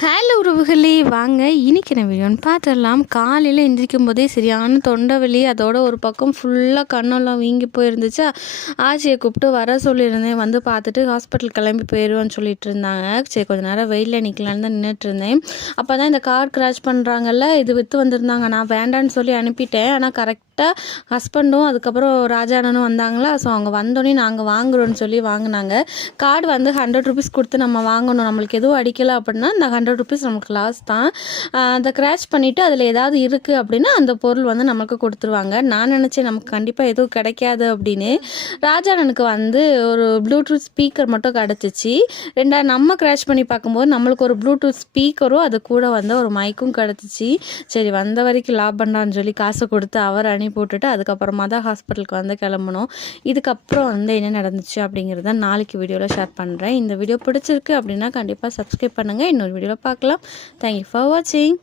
Hello உறவுகளே, வாங்க இன்னைக்கு என்ன வீடியோன்னு பார்த்துடலாம். காலையில் எந்திரிக்கும் போதே சரியான தொண்டை வலி, அதோட ஒரு பக்கம் ஃபுல்லாக கண்ணெல்லாம் வீங்கி போயிருந்துச்சா. ஆச்சியை கூப்பிட்டு வர சொல்லியிருந்தேன். வந்து பார்த்துட்டு ஹாஸ்பிட்டல் கிளம்பி போயிடுவேன்னு சொல்லிட்டு இருந்தாங்க. சரி, கொஞ்சம் நேரம் வெயிலில் நிற்கலான்னு தான் நின்றுட்டு இருந்தேன். அப்போ தான் இந்த கார் கிராஷ் பண்ணுறாங்கல்ல, இது விற்று வந்திருந்தாங்க. நான் வேண்டான்னு சொல்லி அனுப்பிட்டேன். ஆனால் கரெக்டாக ஹஸ்பண்டும் அதுக்கப்புறம் ராஜானனும் வந்தாங்களா. ஸோ அவங்க வந்தோடனே நாங்கள் வாங்குறோன்னு சொல்லி வாங்கினாங்க. கார்டு வந்து 100 ருபீஸ் கொடுத்து நம்ம வாங்கணும். நம்மளுக்கு எதுவும் அடிக்கலை அப்படின்னா அந்த 100 ருபீஸ் நமக்கு லாஸ் தான். அதை கிராஷ் பண்ணிவிட்டு அதில் ஏதாவது இருக்குது அப்படின்னா அந்த பொருள் வந்து நமக்கு கொடுத்துருவாங்க. நான் நினச்சேன் நமக்கு கண்டிப்பாக எதுவும் கிடைக்காது அப்படின்னு. ராஜானனுக்கு வந்து ஒரு ப்ளூடூத் ஸ்பீக்கர் மட்டும் கிடச்சிச்சு. நம்ம கிராஷ் பண்ணி பார்க்கும்போது நம்மளுக்கு ஒரு ப்ளூடூத் ஸ்பீக்கரும் அது கூட வந்து ஒரு மைக்கும் கிடச்சிச்சு. சரி, வந்த வரைக்கும் லாப் பண்ணான்னு சொல்லி காசை கொடுத்து அவர் அனுப்பி போட்டுட்டு அதுக்கப்புறமா தான் ஹாஸ்பிட்டலுக்கு வந்து கிளம்பணும். இதுக்கப்புறம் வந்து என்ன நடந்துச்சு அப்படிங்கிறத நாளைக்கு வீடியோவில் ஷேர் பண்ணுறேன். இந்த வீடியோ பிடிச்சிருக்கு அப்படின்னா கண்டிப்பாக சப்ஸ்கிரைப் பண்ணுங்கள். இன்னொரு வீடியோவில் பார்க்கலாம். தேங்க்யூ ஃபார் வாட்சிங்.